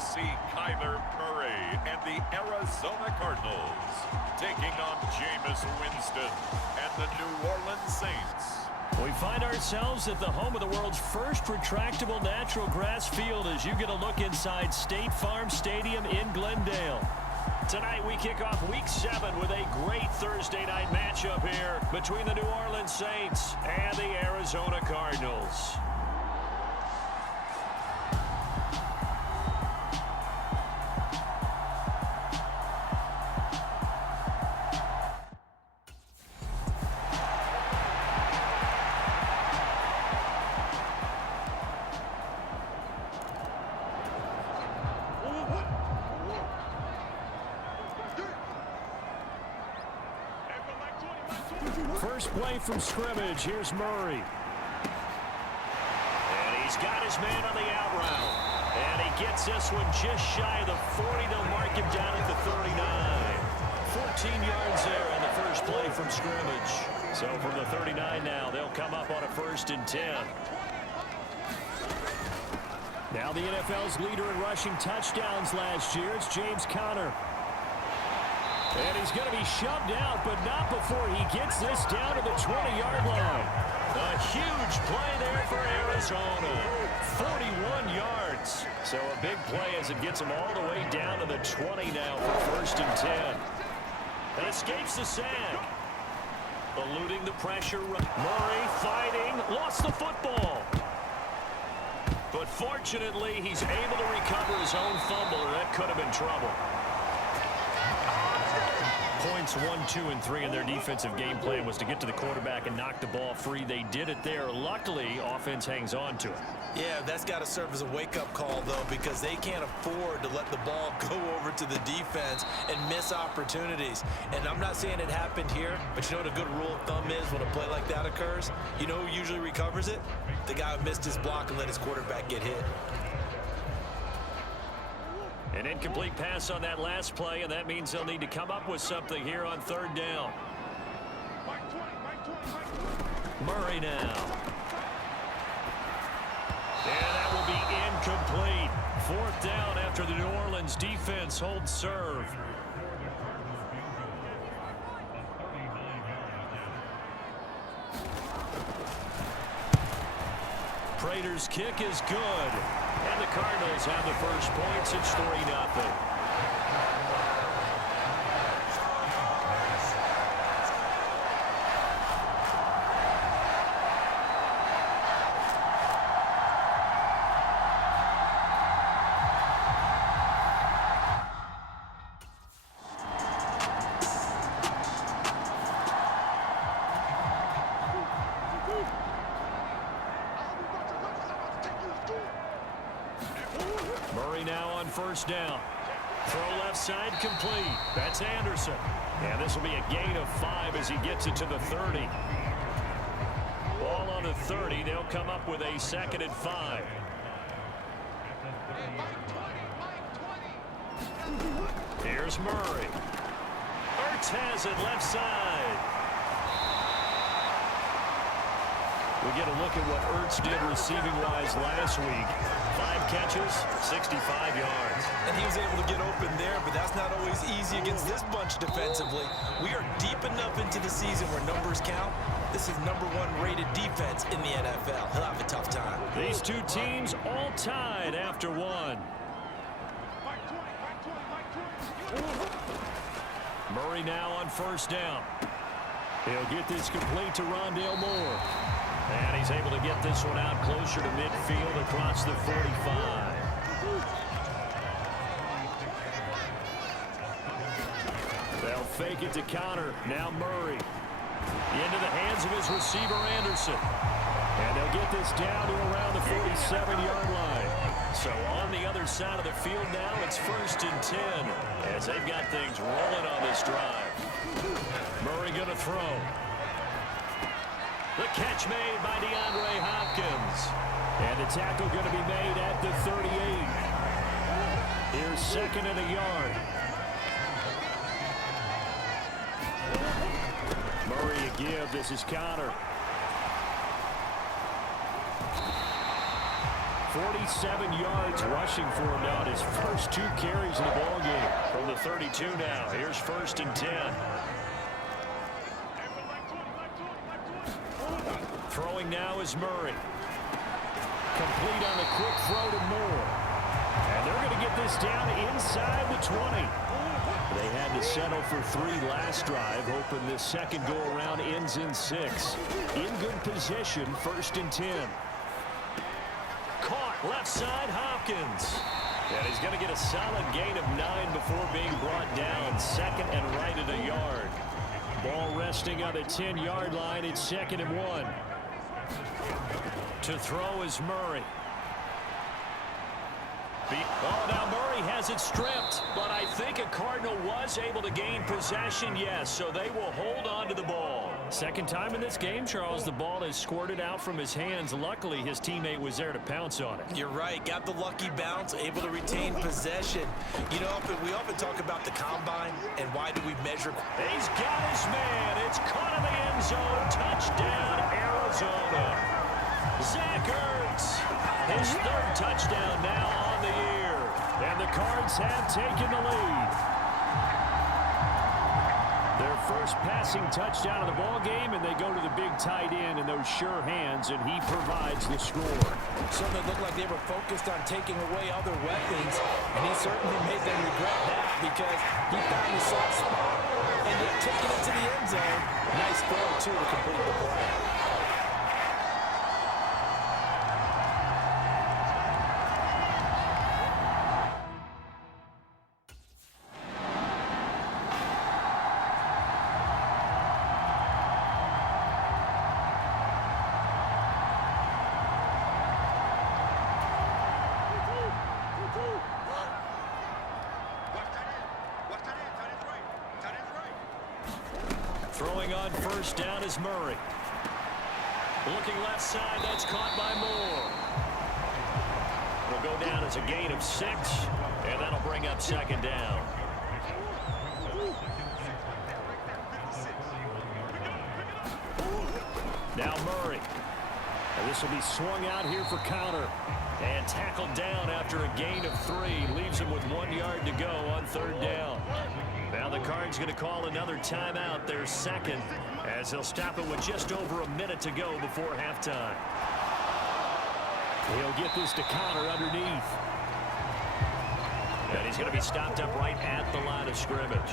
to see Kyler Murray and the Arizona Cardinals taking on Jameis Winston and the New Orleans Saints. We find ourselves at the home of the world's first retractable natural grass field as you get a look inside State Farm Stadium in Glendale. Tonight we kick off Week 7 with a great Thursday night matchup here between the New Orleans Saints and the Arizona Cardinals. First play from scrimmage. Here's Murray. And he's got his man on the out route. And he gets this one just shy of the 40. They'll mark him down at the 39. 14 yards there on the first play from scrimmage. So from the 39 now, they'll come up on a 1st and 10. Now the NFL's leader in rushing touchdowns last year. It's James Conner. And he's going to be shoved out, but not before he gets this down to the 20-yard line. A huge play there for Arizona. 41 yards. So a big play as it gets him all the way down to the 20 now for 1st and 10. And escapes the sack. Eluding the pressure. Murray fighting. Lost the football. But fortunately, he's able to recover his own fumble, or that could have been trouble. Points 1, 2, and 3 in their defensive game plan was to get to the quarterback and knock the ball free. They did it there. Luckily, offense hangs on to it. Yeah, that's got to serve as a wake-up call, though, because they can't afford to let the ball go over to the defense and miss opportunities. And I'm not saying it happened here, but you know what a good rule of thumb is when a play like that occurs? You know who usually recovers it? The guy who missed his block and let his quarterback get hit. An incomplete pass on that last play, and that means they'll need to come up with something here on 3rd down. Murray now. And that will be incomplete. 4th down after the New Orleans defense holds serve. Prater's kick is good. And the Cardinals have the first points. It's 3-0. Murray now on 1st down. Throw left side complete. That's Anderson. And this will be a gain of 5 as he gets it to the 30. Ball on the 30. They'll come up with a 2nd and 5. Here's Murray. Ertz has it left side. We get a look at what Ertz did receiving-wise last week. 5 catches, 65 yards. And he was able to get open there, but that's not always easy against this bunch defensively. We are deep enough into the season where numbers count. This is #1 rated defense in the NFL. He'll have a tough time. These two teams all tied after 1. Murray now on 1st down. He'll get this complete to Rondale Moore. And he's able to get this one out closer to midfield across the 45. They'll fake it to Conner. Now Murray. Into the hands of his receiver, Anderson. And they'll get this down to around the 47-yard line. So on the other side of the field now, it's 1st and 10 as they've got things rolling on this drive. Murray going to throw. The catch made by DeAndre Hopkins. And the tackle going to be made at the 38. Here's 2nd and a yard. Murray a give. This is Conner. 47 yards rushing for him now in his first 2 carries in the ball game. From the 32 now, here's 1st and 10. Throwing now is Murray. Complete on the quick throw to Moore. And they're going to get this down inside the 20. They had to settle for 3 last drive, hoping this second go-around ends in 6. In good position, 1st and 10. Caught left side, Hopkins. And he's going to get a solid gain of 9 before being brought down. 2nd and right at a yard. Ball resting on the 10-yard line. It's 2nd and 1. To throw is Murray. Oh, now Murray has it stripped, but I think a Cardinal was able to gain possession, yes, so they will hold on to the ball. Second time in this game, Charles, the ball has squirted out from his hands. Luckily, his teammate was there to pounce on it. You're right. Got the lucky bounce, able to retain possession. You know, we often talk about the combine and why do we measure. He's got his man. It's caught in the end zone. Touchdown, Arizona. Zach Ertz, his 3rd touchdown now on the year. And the Cards have taken the lead. Their first passing touchdown of the ball game, and they go to the big tight end in those sure hands, and he provides the score. Certainly looked like they were focused on taking away other weapons, and he certainly made them regret that because he found the soft spot and then taking it to the end zone. Nice throw, too, to complete the play. Throwing on 1st down is Murray. Looking left side, that's caught by Moore. It'll go down as a gain of 6, and that'll bring up 2nd down. Now Murray. And this will be swung out here for counter. And tackled down after a gain of 3. Leaves him with 1 yard to go on 3rd down. Now the Cards going to call another timeout, their 2nd, as they'll stop it with just over a minute to go before halftime. He'll get this to counter underneath. And he's going to be stopped up right at the line of scrimmage.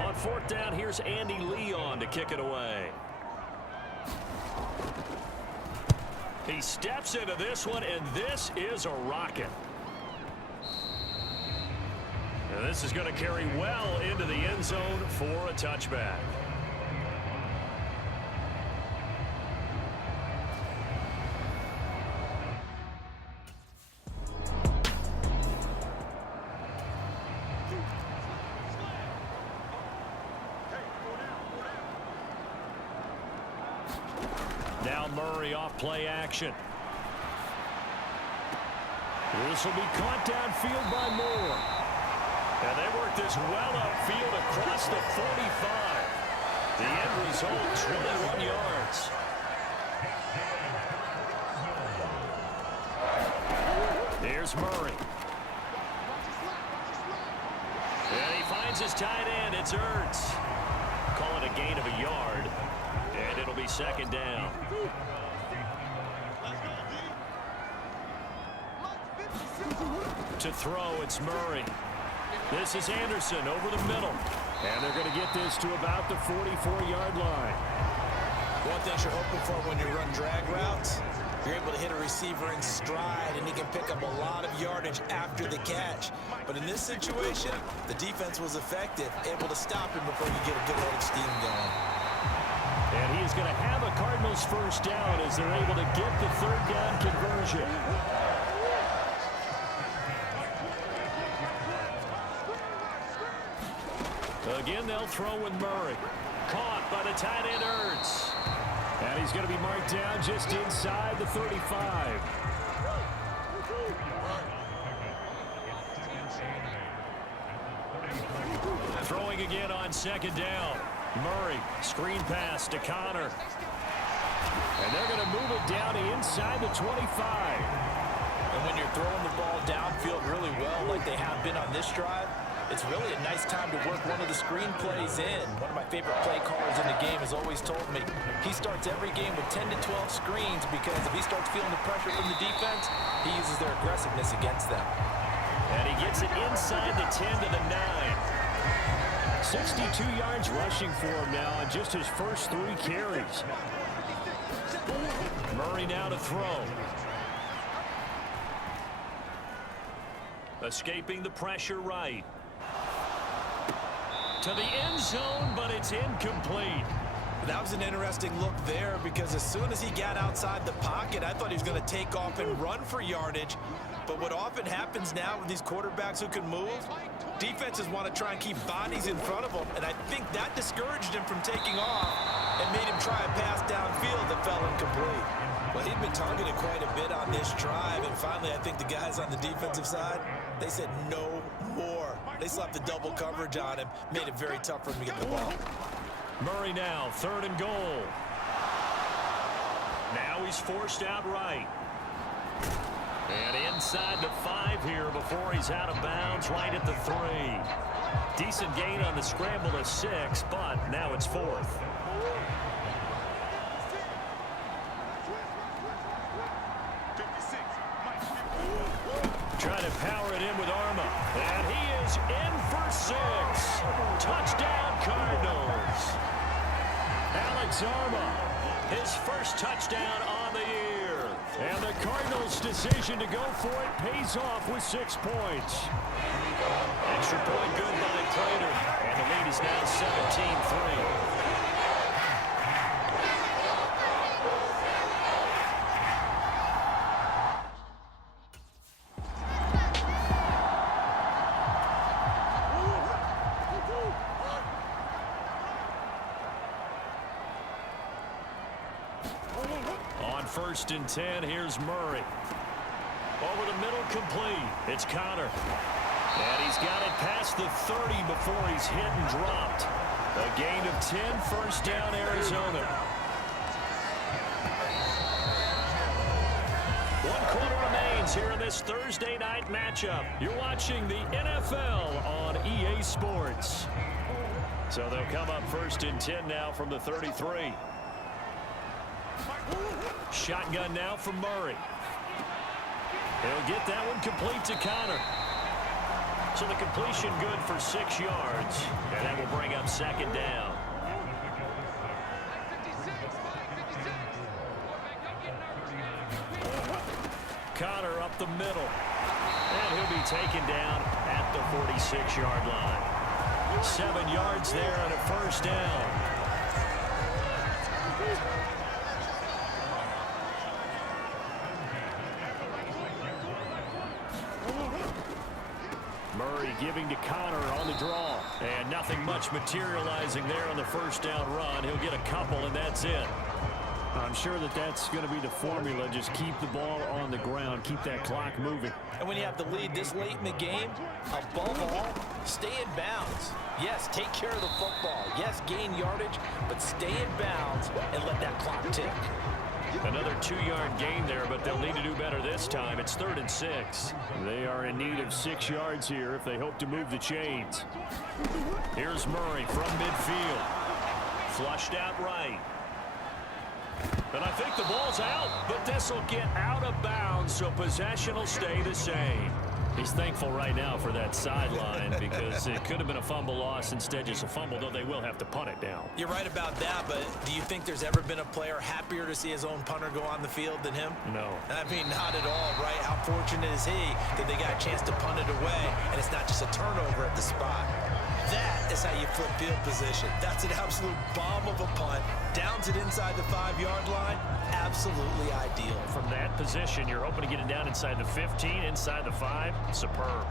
On 4th down, here's Andy Leon to kick it away. He steps into this one, and this is a rocket. And this is going to carry well into the end zone for a touchback. Now Murray off play action. This will be caught downfield by Moore. And they work this well upfield across the 45. The end result, 21 yards. Here's Murray. And he finds his tight end. It's Ertz. Call it a gain of a yard. And it'll be 2nd down. To throw, it's Murray. This is Anderson over the middle. And they're going to get this to about the 44-yard line. One thing you're hoping for when you run drag routes, you're able to hit a receiver in stride, and he can pick up a lot of yardage after the catch. But in this situation, the defense was effective, able to stop him before you get a good load of steam going. And he is going to have a Cardinals 1st down as they're able to get the 3rd down conversion. Again, they'll throw with Murray. Caught by the tight end, Ertz. And he's going to be marked down just inside the 35. Throwing again on 2nd down. Murray, screen pass to Connor. And they're going to move it down to inside the 25. And when you're throwing the ball downfield really well like they have been on this drive, it's really a nice time to work one of the screen plays in. One of my favorite play callers in the game has always told me he starts every game with 10 to 12 screens because if he starts feeling the pressure from the defense, he uses their aggressiveness against them. And he gets it inside the 10 to the 9. 62 yards rushing for him now on just his first 3 carries. Murray now to throw. Escaping the pressure right. To the end zone, but it's incomplete. That was an interesting look there because as soon as he got outside the pocket, I thought he was going to take off and run for yardage. But what often happens now with these quarterbacks who can move, defenses want to try and keep bodies in front of them, and I think that discouraged him from taking off and made him try a pass downfield that fell incomplete. Well, he'd been targeted quite a bit on this drive, and finally I think the guys on the defensive side, they said no more. They slapped the double coverage on him, made it very tough for him to get the ball. Murray now, 3rd and goal. Now he's forced out right. And inside the 5 here before he's out of bounds right at the 3. Decent gain on the scramble to 6, but now it's 4th. Trying to power it in with Arma. And he is in for 6. Touchdown Cardinals. Alex Arma, his first touchdown on the year. And the Cardinals' decision to go for it pays off with 6 points. Extra point good by Prater. And the lead is now 17-3. On 1st and 10, here's Murray. Over the middle, complete. It's Connor. And he's got it past the 30 before he's hit and dropped. A gain of 10, first down, Arizona. 1 quarter remains here in this Thursday night matchup. You're watching the NFL on EA Sports. So they'll come up 1st and 10 now from the 33. Shotgun now from Murray. He'll get that one complete to Connor. So the completion good for 6 yards. And that will bring up 2nd down. Connor up the middle. And he'll be taken down at the 46-yard line. 7 yards there and a first down. Murray giving to Connor on the draw. And nothing much materializing there on the first down run. He'll get a couple, and that's it. I'm sure that that's going to be the formula. Just keep the ball on the ground. Keep that clock moving. And when you have the lead this late in the game, above all, stay in bounds. Yes, take care of the football. Yes, gain yardage, but stay in bounds and let that clock tick. Another 2-yard gain there, but they'll need to do better this time. It's 3rd and 6. They are in need of 6 yards here if they hope to move the chains. Here's Murray from midfield. Flushed out right. And I think the ball's out, but this will get out of bounds, so possession will stay the same. He's thankful right now for that sideline because it could have been a fumble loss, instead just a fumble, though they will have to punt it down. You're right about that, but do you think there's ever been a player happier to see his own punter go on the field than him? No. I mean, not at all, right? How fortunate is he that they got a chance to punt it away, and it's not just a turnover at the spot. That is how you flip field position. That's an absolute bomb of a punt. Downs it inside the 5-yard line. Absolutely ideal. From that position, you're hoping to get it down inside the 15, inside the 5. Superb.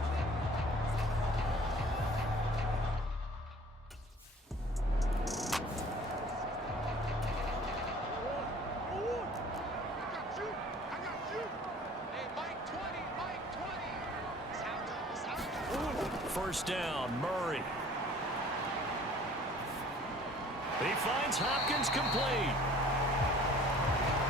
First down, Murray. He finds Hopkins complete.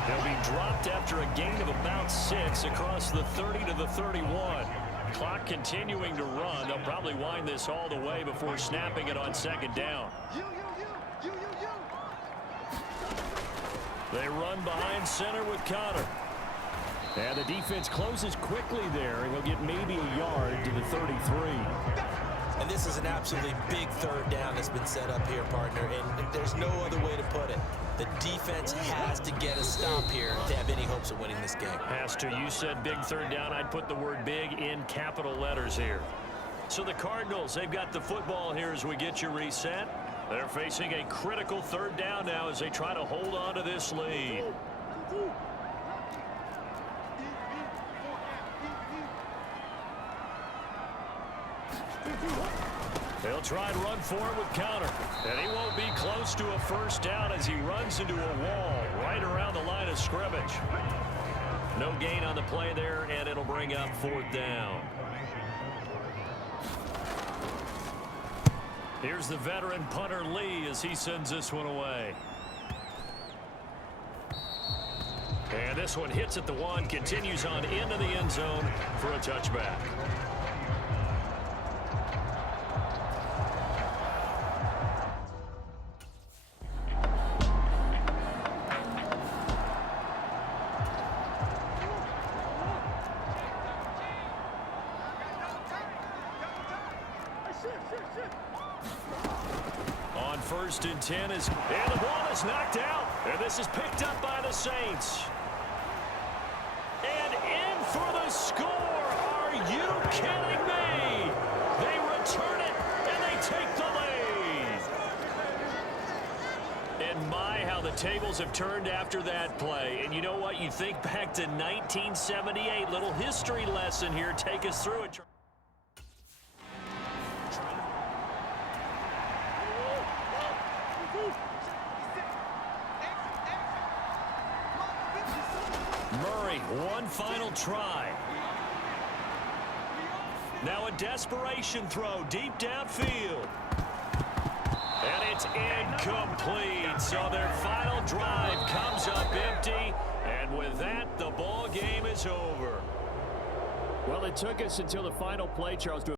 He'll be dropped after a gain of about 6 across the 30 to the 31. Clock continuing to run. They'll probably wind this all the way before snapping it on second down. They run behind center with Connor. And the defense closes quickly there, and he'll get maybe a yard to the 33. And this is an absolutely big third down that's been set up here, partner, and there's no other way to put it. The defense has to get a stop here to have any hopes of winning this game. Has to. You said big third down. I'd put the word big in capital letters here. So the Cardinals, they've got the football here as we get you reset. They're facing a critical third down now as they try to hold on to this lead. They'll try and run forward with Connor. And he won't be close to a first down as he runs into a wall right around the line of scrimmage. No gain on the play there, and it'll bring up 4th down. Here's the veteran punter Lee as he sends this one away. And this one hits at the 1, continues on into the end zone for a touchback. On 1st and 10 and the ball is knocked out, and this is picked up by the Saints. And in for the score. Are you kidding me? They return it, and they take the lead. And my, how the tables have turned after that play. And you know what? You think back to 1978. Little history lesson here. Take us through it. Murray, one final try. Now a desperation throw deep downfield. And it's incomplete. So their final drive comes up empty. And with that, the ball game is over. Well, it took us until the final play, Charles, to